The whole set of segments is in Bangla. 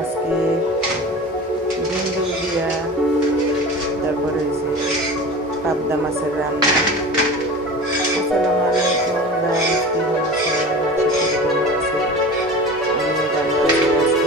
আজকে ডিম দিয়া তারপরে হয়েছে পাবদা মাছের রান্না। আসসালামু আলাইকুম গাইস, কেমন আছেন? আশা করি ভালো আছেন। আমিও ভালো আছি।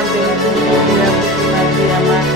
আজকে রান্না করবো ডিম দিয়ে পাবদা মাছ।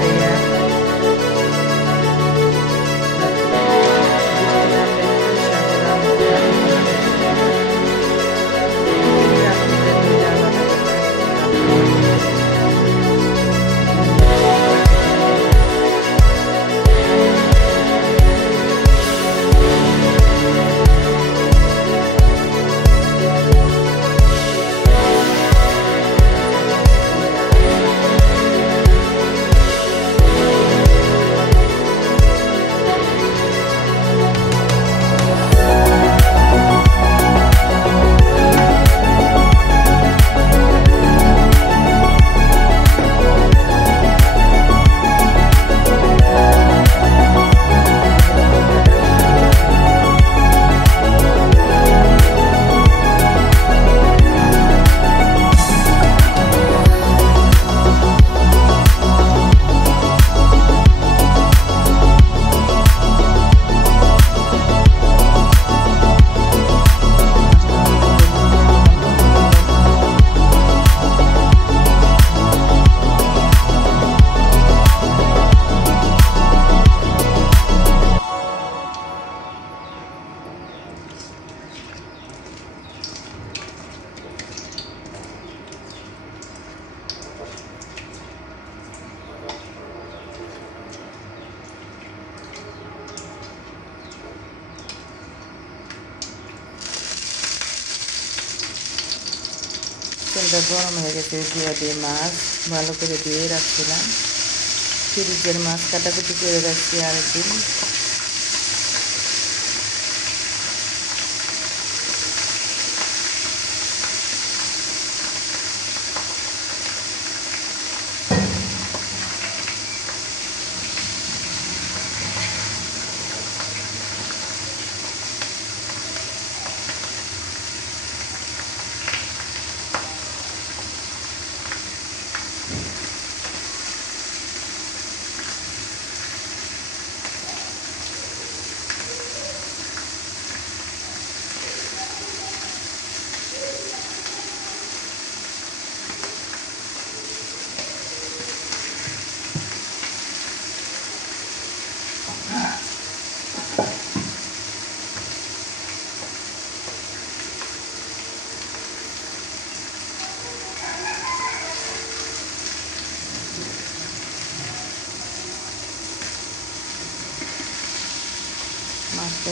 তেলটা গরম হয়ে গেছে, দিয়ে দিয়ে মাছ ভালো করে ধুয়ে রাখছিলাম। ফ্রিজের মাছ কাটাকুটি করে রাখছি আরেকদিন।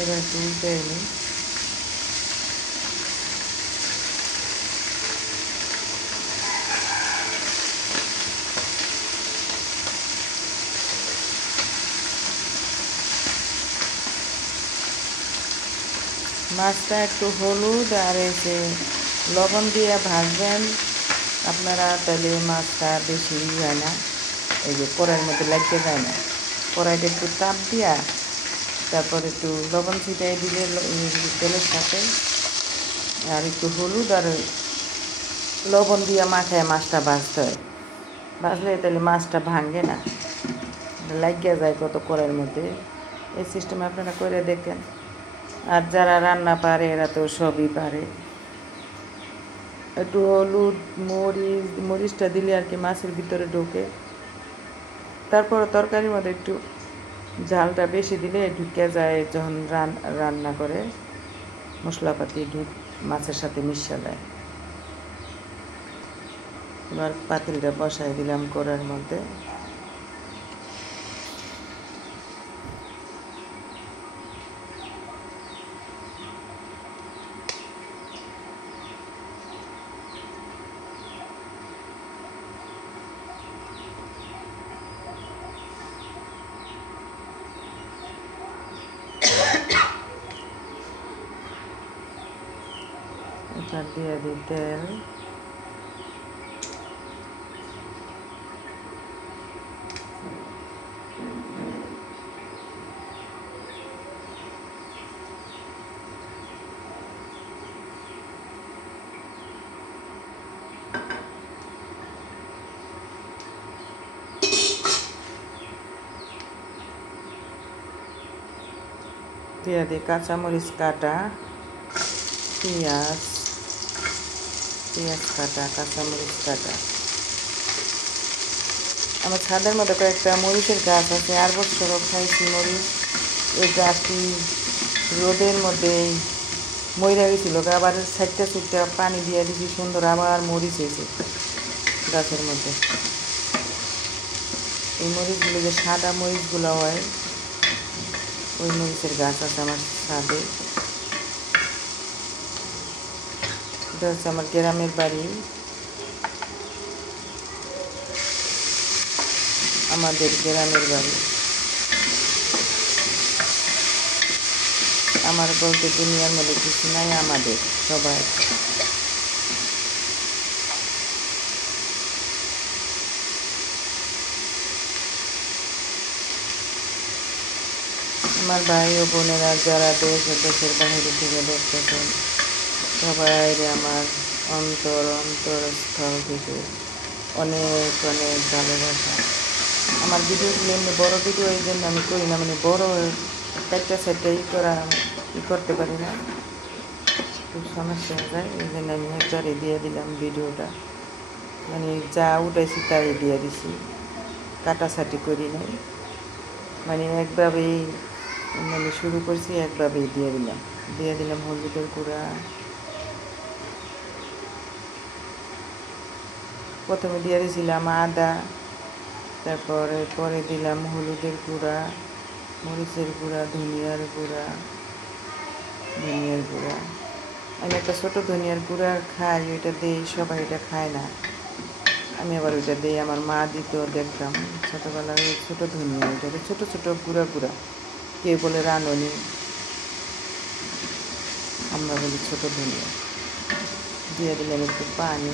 এবার একটু উল্টে নিই। মাছটা একটু হলুদ আর এসে লবণ দিয়ে ভাজবেন আপনারা, তাহলে মাছটা বেশি হয় না, এই যে কড়াইয়ের মধ্যে লাগিয়ে যায় না। কড়াইটা একটু তাপ দিয়া তারপর একটু লবণ ছিটাই দিলে তেলের সাথে, আর একটু হলুদ আর লবণ দিয়ে মাখায় মাছটা ভাজতে হয়। ভাজলে তাহলে মাছটা ভাঙে না, লাগিয়ে যায় কত কড়াইয়ের মধ্যে। এই সিস্টেমে আপনারা করে দেখেন। আর যারা রান্না পারে এরা তো সবই পারে। একটু হলুদ মরিচটা দিলে আর কি মাছের ভিতরে ঢোকে। তারপর তরকারির মধ্যে একটু ঝালটা বেশি দিলে ঢুকে যায়, যখন রান্না করে মশলাপাতি মাছের সাথে মিশে যায়। এবার পাতিলটা বসাই দিলাম কড়াইয়ের মধ্যে। এবার দিয়ে দিই তেল। দিয়ে দিই কাঁচামরিচ কাটা, পেঁয়াজ কাটা, কাঁচামরিচ কাটা। আমার ছাদের মধ্যে কয়েকটা মরিচের গাছ আছে, আর বছরও খাইছি মরিচ। এই গাছটি রোদের মধ্যে মইরা গেছিল, আবার সাইডটা পানি দিয়ে দিছি সুন্দর, আবার মরিচ হয়েছে গাছের মধ্যে। এই মরিচগুলো যে সাদা মরিচগুলো হয়, ওই মরিচের গাছ আছে আমার ছাদে। এটা হচ্ছে আমার গ্রামের বাড়ি, আমাদের গ্রামের বাড়ি। আমার বলতে দুনিয়ার মধ্যে কিছু নাই, আমাদের সবাই। আমার ভাই ও বোনেরা যারা দেশ ও দেশের বাহিরে থেকে দেখতেছেন, সবাই আমার অন্তরস্থল থেকে অনেক অনেক ভালোবাসা। আমার ভিডিওগুলো এমনি বড়ো ভিডিও এই জন্য আমি করি না, মানে বড়ো একটা সাইডটা করতে পারি না, খুব সমস্যা হয়ে যায়। এই জন্য আমি একবারে দিয়ে দিলাম ভিডিওটা, মানে যা উঠেছি তাই দিয়ে দিছি, কাটাছাটি করি নাই। মানে একভাবেই মানে শুরু করছি, একভাবেই দিয়ে দিলাম হলুদের গুঁড়া। প্রথমে দিয়ে দিয়েছিলাম আদা, পরে দিলাম হলুদের গুঁড়া, মরিচের গুঁড়া, ধনিয়ার গুঁড়া। আমি একটা ছোটো ধনিয়ার গুঁড়া খাই, ওইটা দিই, সবাই এটা খায় না, আমি আবার ওইটা দিই। আমার মা দিত, দেখতাম ছোটোবেলায় ছোটো ধনিয়া, ওইটাকে ছোটো ছোটো গুঁড়া কেউ বলে রাঁধুনি, আমরা বলি ছোটো ধনিয়া। দিয়ে দিলাম একটু পানি।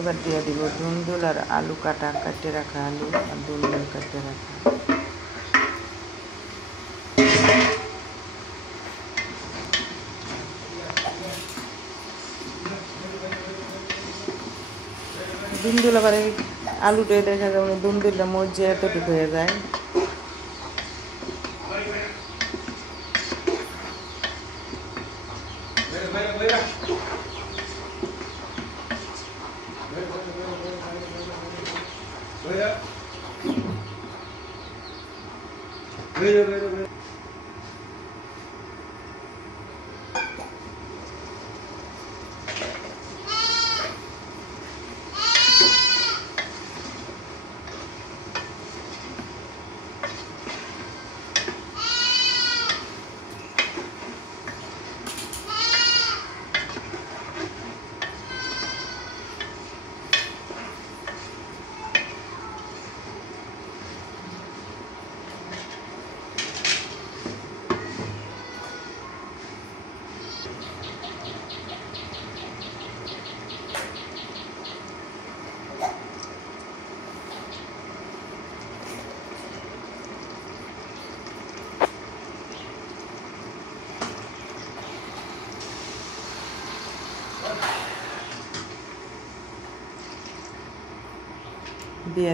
এবার দিয়ে দিব ধুন্দুল আর আলু কাটে রাখা আলু আর ধুন্দুল কাটে রাখা। ধুন্দুল আবার আলুটা দেখা যায় ধুন্দুলটা মরিচে এতটুকু হয়ে যায়। দিয়ে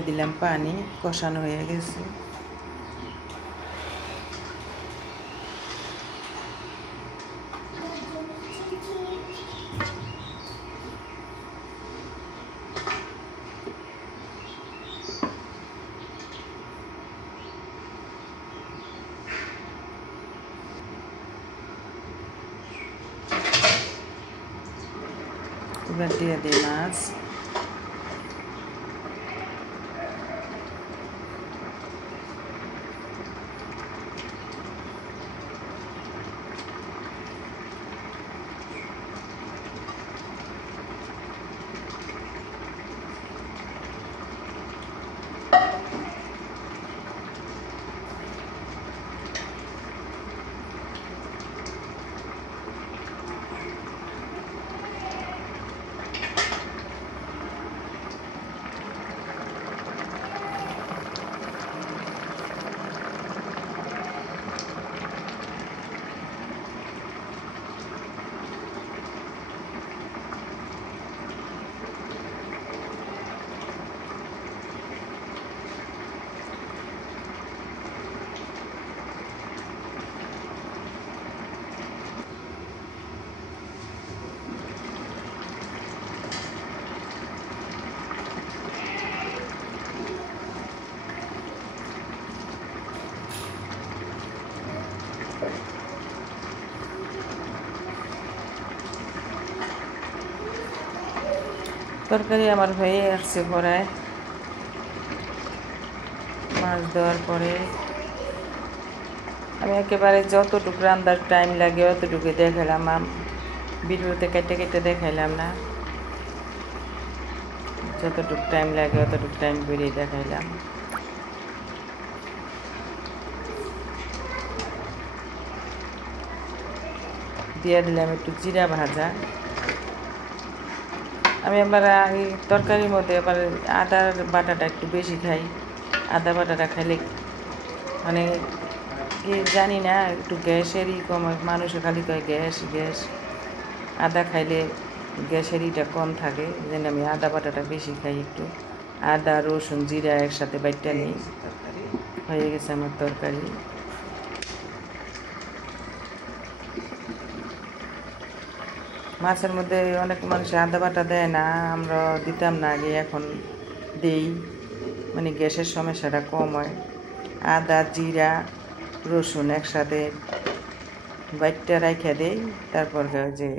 দিলাম পানি, কষানো হয়ে গেছে। এবার দিয়ে দিই মাছ। তরকারি আমার হয়ে আসছে কড়ায়। মাছ দেওয়ার পরে আমি একেবারে যতটুকু রান্নার টাইম লাগে অতটুকু দেখালাম, ভিডিওতে কেটে কেটে দেখাইলাম না। যতটুকু টাইম লাগে অতটুকু টাইম করে দেখাইলাম। দিয়ে দিলাম একটু জিরা ভাজা। আমি আবার এই তরকারির মধ্যে আবার আদার বাটাটা একটু বেশি খাই। আদা বাটাটা খাইলে মানে কি জানি না, একটু গ্যাসেরই কম, মানুষে খালি কয় গ্যাস গ্যাস। আদা খাইলে গ্যাসেরইটা কম থাকে, এই জন্য আমি আদা বাটাটা বেশি খাই। একটু আদা রসুন জিরা একসাথে বাইটটা নিই। হয়ে গেছে আমার তরকারি। মাছের মধ্যে অনেক মানুষ আদা বাটা দেয় না, আমরা দিতাম না আগে, এখন দেই, মানে গ্যাসের সমস্যাটা কম হয়। আদা জিরা রসুন একসাথে বাইটটা রাইখা দেই, তারপর যে